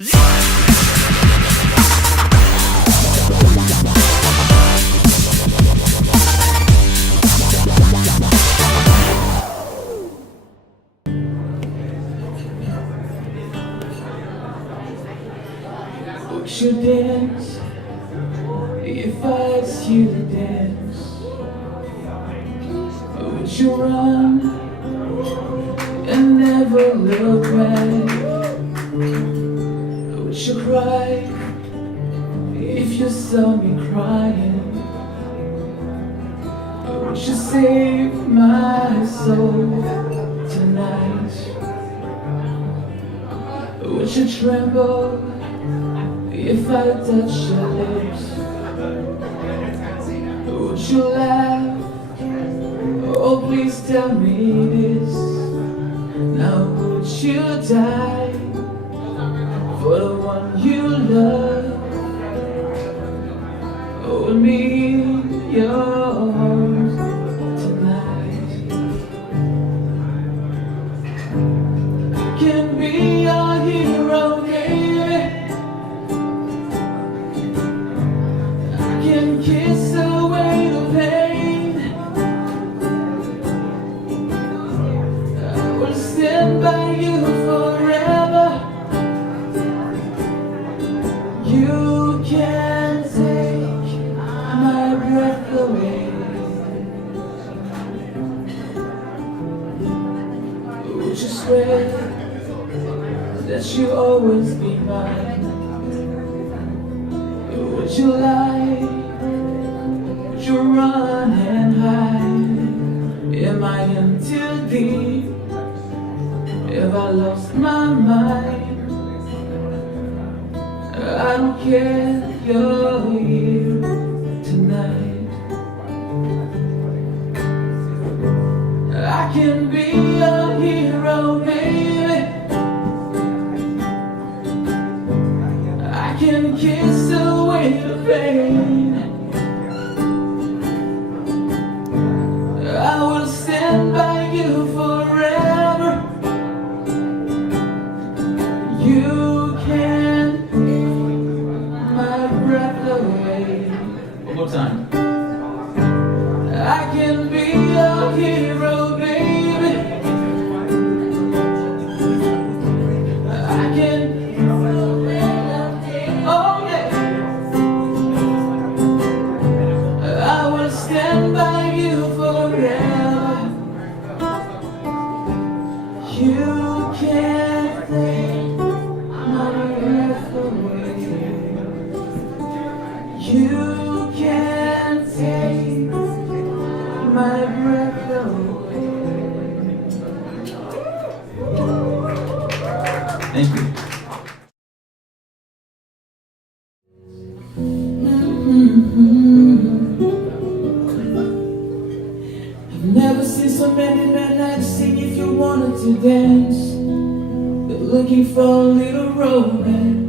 Would you dance if I asked you to dance? Would you run and never look back? Would you cry if you saw me crying? Would you save my soul tonight? Would you tremble if I touch your lips? Would you laugh? Oh, please tell me this. Now would you die for the one you love? Hold me in your arms tonight. I can be your hero, baby. Can kiss away the pain. I will stand by you forever. You can't take my breath away. Would you swear that you'll always be mine? Would you lie? Would you run and hide? Am I in too deep? Have I lost my mind? I don't care, you're here tonight. I can be your hero, baby. I can kiss away the pain. I will stand by you forever. You can't take my breath away. One more time. I can be your hero, baby. I can. Oh yeah. I will stand by you forever. You can't take my breath away. You can't take my breath away. Thank you. I've never seen so many men like sing if you wanted to dance. They're looking for a little romance.